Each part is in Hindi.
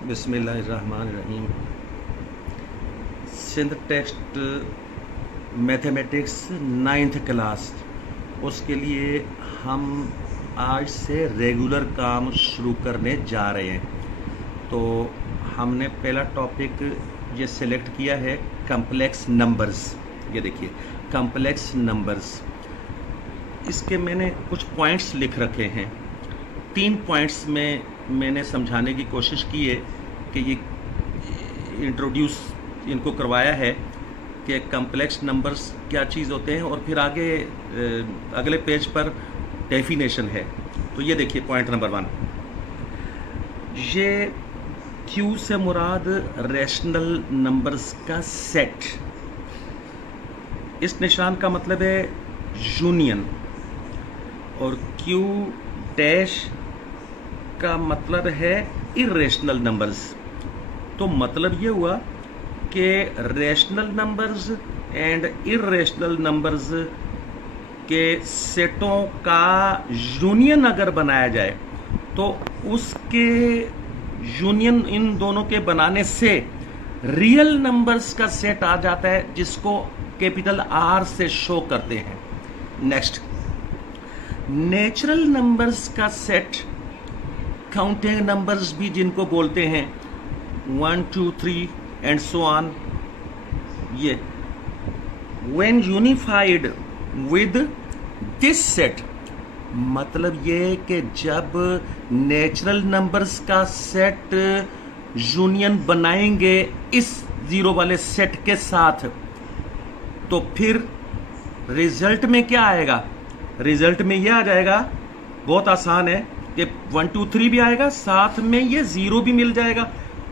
बिस्मिल्लाहिर्रहमानिर्रहीम। Sindh text mathematics 9th class, उसके लिए हम आज से रेगुलर काम शुरू करने जा रहे हैं। तो हमने पहला टॉपिक ये सिलेक्ट किया है कम्प्लेक्स नंबर्स। ये देखिए कम्प्लेक्स नंबर्स, इसके मैंने कुछ पॉइंट्स लिख रखे हैं। 3 पॉइंट्स में मैंने समझाने की कोशिश की है कि ये इंट्रोड्यूस इनको करवाया है कि कम्प्लेक्स नंबर्स क्या चीज़ होते हैं, और फिर आगे अगले पेज पर डेफिनेशन है। तो ये देखिए पॉइंट नंबर 1, ये Q से मुराद रैशनल नंबर्स का सेट। इस निशान का मतलब है यूनियन, और Q डैश का मतलब है इरेशनल नंबर्स। तो मतलब ये हुआ कि rational numbers and irrational numbers के सेटों का यूनियन अगर बनाया जाए तो उसके यूनियन इन दोनों के बनाने से रियल नंबर्स का सेट आ जाता है, जिसको कैपिटल R से शो करते हैं। नेक्स्ट, नेचुरल नंबर्स का सेट, काउंटिंग नंबर्स भी जिनको बोलते हैं, 1 2 3 एंड सो ऑन, ये when unified with this set, मतलब ये कि जब नेचुरल नंबर्स का सेट यूनियन बनाएंगे इस जीरो वाले सेट के साथ, तो फिर रिजल्ट में क्या आएगा? रिजल्ट में ये आ जाएगा, बहुत आसान है कि 1 2 3 भी आएगा, साथ में ये 0 भी मिल जाएगा।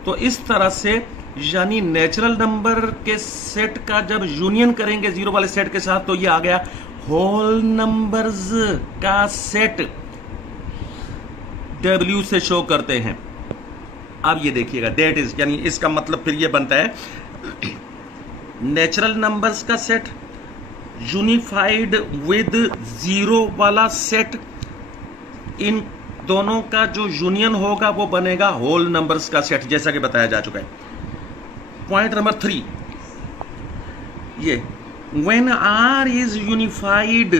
तो इस तरह से यानी नेचुरल नंबर के सेट का जब यूनियन करेंगे जीरो वाले सेट के साथ, तो ये आ गया होल नंबर्स का सेट, W से शो करते हैं। अब ये देखिएगा दैट इज, यानी इसका मतलब फिर ये बनता है नेचुरल नंबर्स का सेट यूनिफाइड विद जीरो वाला सेट, इन दोनों का जो यूनियन होगा वो बनेगा होल नंबर्स का सेट, जैसा कि बताया जा चुका है। पॉइंट नंबर 3, ये व्हेन R इज यूनिफाइड,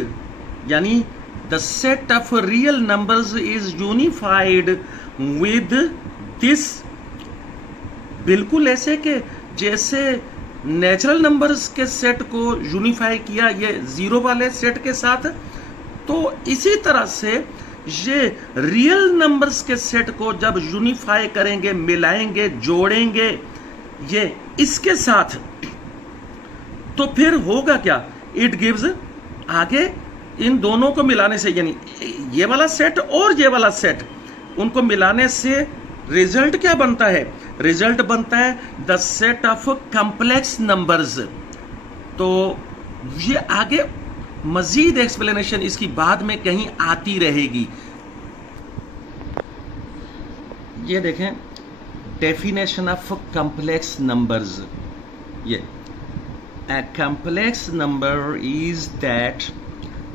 यानी the set of real numbers is unified with this, बिल्कुल ऐसे कि जैसे नेचुरल नंबर्स के सेट को यूनिफाई किया ये जीरो वाले सेट के साथ, तो इसी तरह से ये रियल नंबर्स के सेट को जब यूनिफाई करेंगे, मिलाएंगे, जोड़ेंगे ये इसके साथ, तो फिर होगा क्या? इट गिव्स, आगे इन दोनों को मिलाने से, यानी ये वाला सेट और ये वाला सेट, उनको मिलाने से रिजल्ट क्या बनता है? रिजल्ट बनता है the set of complex numbers. तो ये आगे मजीद एक्सप्लेनेशन इसकी बाद में कहीं आती रहेगी। ये देखें डेफिनेशन ऑफ कम्प्लेक्स नंबर्स, ये a complex number is that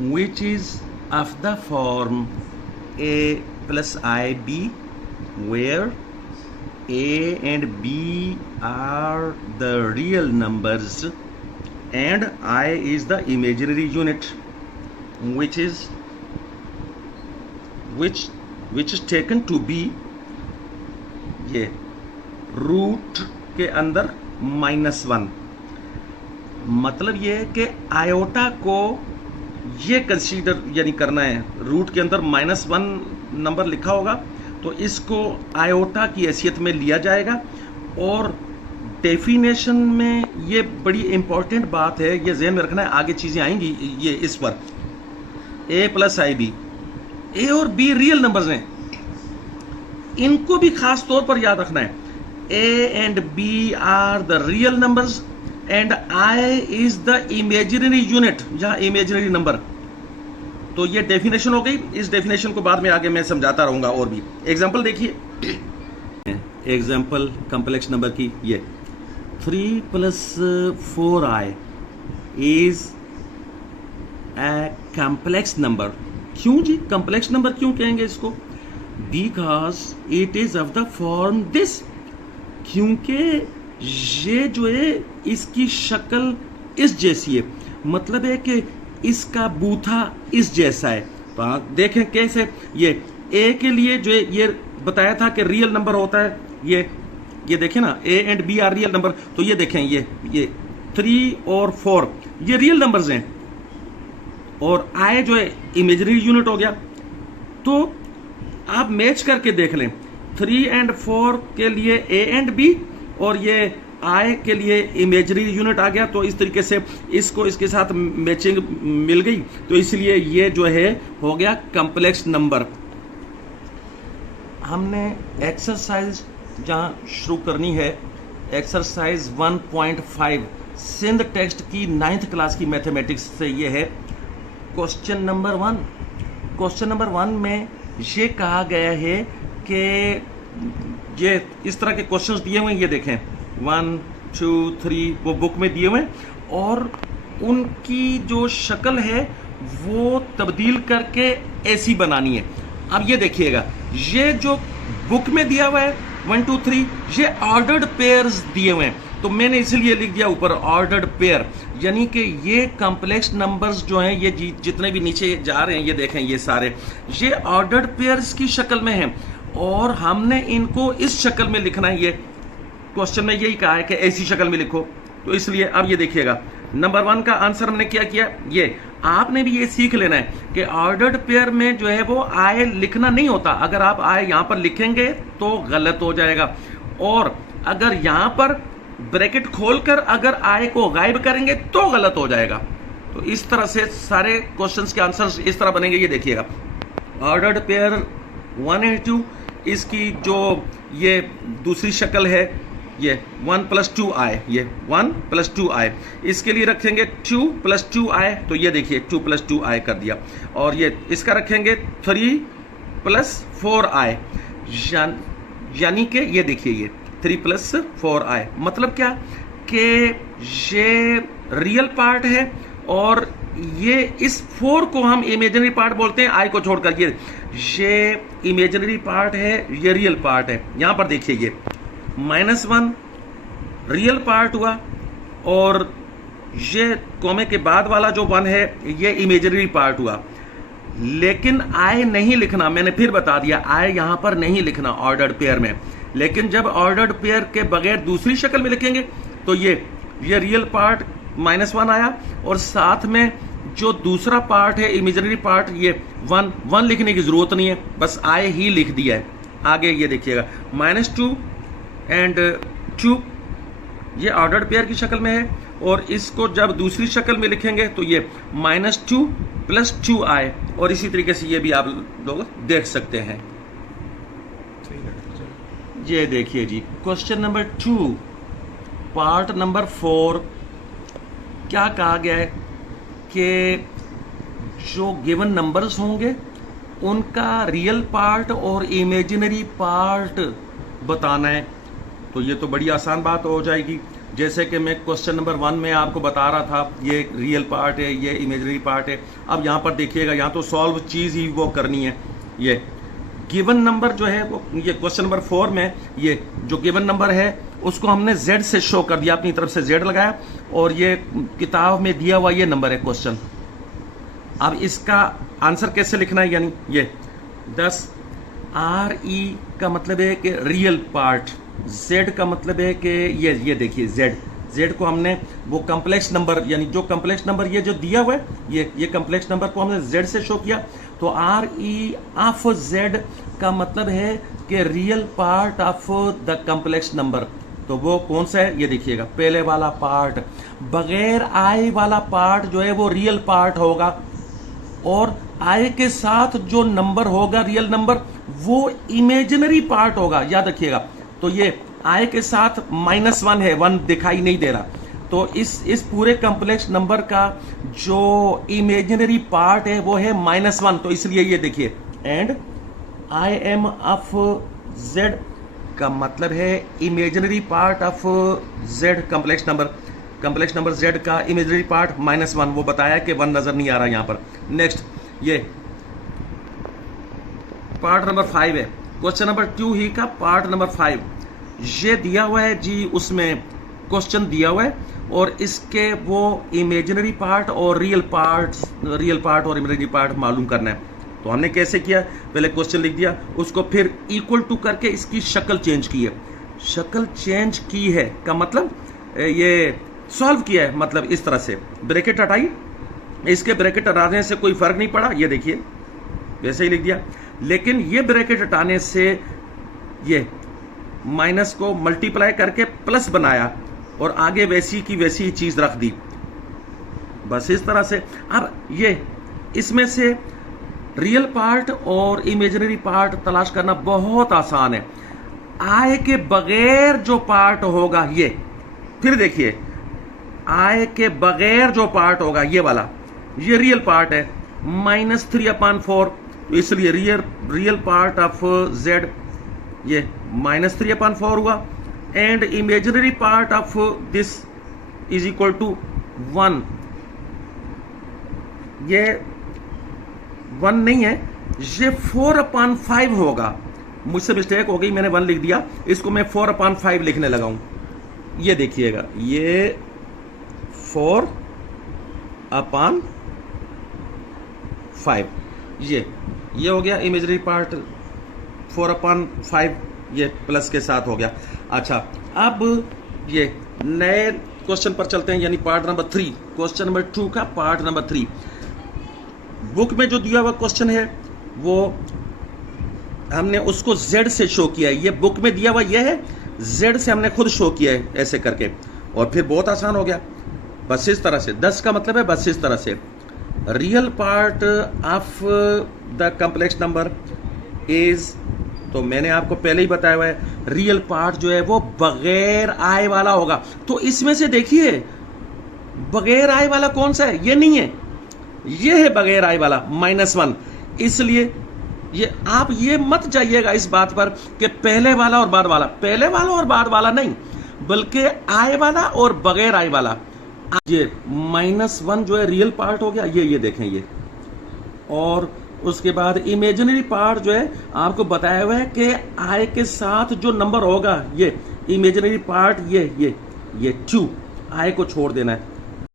which is of the form a plus ib, where a and b are the real numbers and I is the imaginary unit which is taken to be, ये रूट के अंदर -1। मतलब ये है कि आयोटा को ये कंसीडर यानी करना है, रूट के अंदर -1 नंबर लिखा होगा तो इसको आयोटा की हैसियत में लिया जाएगा। और डेफिनेशन में ये बड़ी इंपॉर्टेंट बात है, ये ज़हन में रखना है, आगे चीज़ें आएंगी ये इस पर। a प्लस IB, a और b रियल नंबर्स हैं, इनको भी खास तौर पर याद रखना है। a and b are the real numbers and I is the imaginary unit, जहां इमेजिनरी नंबर। तो ये डेफिनेशन हो गई। इस डेफिनेशन को बाद में आगे मैं समझाता रहूंगा। और भी एग्जांपल देखिए, एग्जांपल कम्प्लेक्स नंबर की, ये 3 + 4i is a complex number. क्यों जी कम्प्लेक्स नंबर क्यों कहेंगे इसको? Because it is of the form this, क्योंकि ये जो है इसकी शक्ल इस जैसी है, मतलब है कि इसका बूथा इस जैसा है। तो आप देखें कैसे, ये ए के लिए जो है ये बताया था कि रियल नंबर होता है, ये देखें ना, a and b are real number. तो ये देखें, ये 3 और 4 ये रियल नंबर्स हैं, और आई जो है इमेजिनरी यूनिट हो गया। तो आप मैच करके देख लें, 3 एंड 4 के लिए ए एंड बी, और ये आई के लिए इमेजिनरी यूनिट आ गया। तो इस तरीके से इसको इसके साथ मैचिंग मिल गई, तो इसलिए ये जो है हो गया कॉम्प्लेक्स नंबर। हमने एक्सरसाइज जहां शुरू करनी है, एक्सरसाइज 1.5 सिंध टेक्स्ट की 9th क्लास की मैथमेटिक्स से ये है क्वेश्चन नंबर 1। क्वेश्चन नंबर 1 में ये कहा गया है कि ये इस तरह के क्वेश्चंस दिए हुए हैं, ये देखें 1 2 3 वो बुक में दिए हुए हैं, और उनकी जो शक्ल है वो तब्दील करके ऐसी बनानी है। अब ये देखिएगा, ये जो बुक में दिया हुआ है 1 2 3 ये ऑर्डर्ड पेयर्स दिए हुए हैं, तो मैंने इसलिए लिख दिया ऊपर ऑर्डर्ड पेयर, यानी कि ये कॉम्प्लेक्स नंबर्स जो हैं ये जितने भी नीचे जा रहे हैं, ये देखें ये सारे ये ऑर्डर्ड पेयर्स की शक्ल में हैं, और हमने इनको इस शक्ल में लिखना है। ये क्वेश्चन में यही कहा है कि ऐसी शक्ल में लिखो, तो इसलिए अब ये देखिएगा नंबर 1 का आंसर हमने क्या किया। ये आपने भी ये सीख लेना है कि ऑर्डर्ड पेयर में जो है वो आई लिखना नहीं होता। अगर आप आई यहां पर लिखेंगे तो गलत हो जाएगा, और अगर यहां पर ब्रैकेट खोलकर अगर आई को गायब करेंगे तो गलत हो जाएगा। तो इस तरह से सारे क्वेश्चंस के आंसर्स इस तरह बनेंगे। ये देखिएगा ऑर्डर्ड पेयर 1 एंड 2, इसकी जो ये दूसरी शक्ल है ये 1 + 2 i, ये 1 + 2 i, इसके लिए रखेंगे 2 + 2 i, तो ये देखिए 2 + 2 i कर दिया, और ये इसका रखेंगे 3 + 4 i, यानी कि ये देखिए ये 3 + 4 i, मतलब क्या कि ये रियल पार्ट है, और ये इस 4 को हम इमेजिनरी पार्ट बोलते हैं, आई को छोड़कर ये इमेजिनरी पार्ट है, ये रियल पार्ट है। यहां पर देखिए ये -1 रियल पार्ट हुआ, और ये कॉमे के बाद वाला जो 1 है ये इमेजिनरी पार्ट हुआ। लेकिन आई नहीं लिखना, मैंने फिर बता दिया आई यहां पर नहीं लिखना ऑर्डर्ड पेयर में, लेकिन जब ऑर्डर्ड पेयर के बगैर दूसरी शक्ल में लिखेंगे तो ये रियल पार्ट -1 आया, और साथ में जो दूसरा पार्ट है इमेजिनरी पार्ट ये 1 लिखने की जरूरत नहीं है, बस आई ही लिख दिया है। आगे ये देखिएगा -2 एंड 2 ये ऑर्डर्ड पेयर की शक्ल में है, और इसको जब दूसरी शक्ल में लिखेंगे तो ये -2 + 2 i, और इसी तरीके से ये भी आप लोग देख सकते हैं। ये देखिए जी क्वेश्चन नंबर 2 पार्ट नंबर 4, क्या कहा गया है कि जो गिवन नंबर्स होंगे उनका रियल पार्ट और इमेजिनरी पार्ट बताना है। तो ये तो बड़ी आसान बात हो जाएगी, जैसे कि मैं क्वेश्चन नंबर 1 में आपको बता रहा था ये रियल पार्ट है, ये इमेजिनरी पार्ट है। अब यहाँ पर देखिएगा, यहाँ तो सॉल्व चीज़ ही वो करनी है। ये गिवन नंबर जो है वो ये क्वेश्चन नंबर 4 में ये जो गिवन नंबर है उसको हमने Z से शो कर दिया, अपनी तरफ से Z लगाया, और ये किताब में दिया हुआ ये नंबर है क्वेश्चन। अब इसका आंसर कैसे लिखना है, यानी ये 10 RE का मतलब है कि रियल पार्ट, Z का मतलब है कि ये देखिए Z को हमने वो कॉम्प्लेक्स नंबर, यानी जो कॉम्प्लेक्स नंबर ये जो दिया हुआ है ये कॉम्प्लेक्स नंबर को हमने Z से शो किया। तो RE ऑफ Z का मतलब है कि real part of the complex number. तो वो कौन सा है, ये देखिएगा पहले वाला पार्ट, बगैर I वाला पार्ट जो है वो रियल पार्ट होगा, और I के साथ जो नंबर होगा रियल नंबर वो इमेजिनरी पार्ट होगा, याद रखिएगा। तो ये I के साथ -1 है, 1 दिखाई नहीं दे रहा, तो इस पूरे कॉम्प्लेक्स नंबर का जो इमेजिनरी पार्ट है वो है -1, तो इसलिए ये देखिए एंड IM ऑफ Z का मतलब है imaginary part of Z complex number Z का इमेजिनरी पार्ट -1, वो बताया कि 1 नजर नहीं आ रहा यहां पर। नेक्स्ट ये पार्ट नंबर 5 है, क्वेश्चन नंबर 2 ही का पार्ट नंबर 5। ये दिया हुआ है जी, उसमें क्वेश्चन दिया हुआ है और इसके वो इमेजिनरी पार्ट और रियल पार्ट और इमेजिनरी पार्ट मालूम करना है। तो हमने कैसे किया, पहले क्वेश्चन लिख दिया, उसको फिर इक्वल टू करके इसकी शक्ल चेंज की है। शक्ल चेंज की है का मतलब ये सॉल्व किया है, मतलब इस तरह से ब्रैकेट हटाई, इसके ब्रैकेट हटाने से कोई फर्क नहीं पड़ा, ये देखिए वैसे ही लिख दिया। लेकिन ये ब्रैकेट हटाने से ये माइनस को मल्टीप्लाई करके प्लस बनाया और आगे वैसी की वैसी चीज रख दी, बस इस तरह से। अब ये इसमें से रियल पार्ट और इमेजिनरी पार्ट तलाश करना बहुत आसान है। आय के बगैर जो पार्ट होगा ये, फिर देखिए आय के बगैर जो पार्ट होगा ये वाला, ये रियल पार्ट है, -3/4, तो इसलिए रियल पार्ट ऑफ z ये -3/4 हुआ and imaginary part of this is equal to 1। ये 1 नहीं है, ये 4/5 होगा। मुझसे मिस्टेक हो गई, मैंने 1 लिख दिया, इसको मैं 4/5 लिखने लगा हूं। ये देखिएगा, ये 4/5 ये हो गया इमेजिनरी पार्ट 4/5, ये प्लस के साथ हो गया। अच्छा, अब ये नए क्वेश्चन पर चलते हैं, यानी पार्ट नंबर 3, क्वेश्चन नंबर 2 का पार्ट नंबर 3। बुक में जो दिया हुआ क्वेश्चन है वो हमने उसको z से शो किया है। ये बुक में दिया हुआ ये है, z से हमने खुद शो किया है ऐसे करके, और फिर बहुत आसान हो गया, बस इस तरह से। 10 का मतलब है बस इस तरह से। Real part of the complex number is, तो मैंने आपको पहले ही बताया हुआ है, रियल पार्ट जो है वो बगैर आय वाला होगा। तो इसमें से देखिए बगैर आय वाला कौन सा है, ये नहीं है, ये है बगैर आय वाला -1। इसलिए ये आप ये मत जाइएगा इस बात पर कि पहले वाला और बाद वाला, पहले वाला और बाद वाला नहीं, बल्कि आय वाला और बगैर आय वाला। ये -1 जो है रियल पार्ट हो गया, ये देखें ये। और उसके बाद इमेजिनरी पार्ट जो है आपको बताया हुआ है कि आय के साथ जो नंबर होगा, ये इमेजिनरी पार्ट ये 2, आय को छोड़ देना है।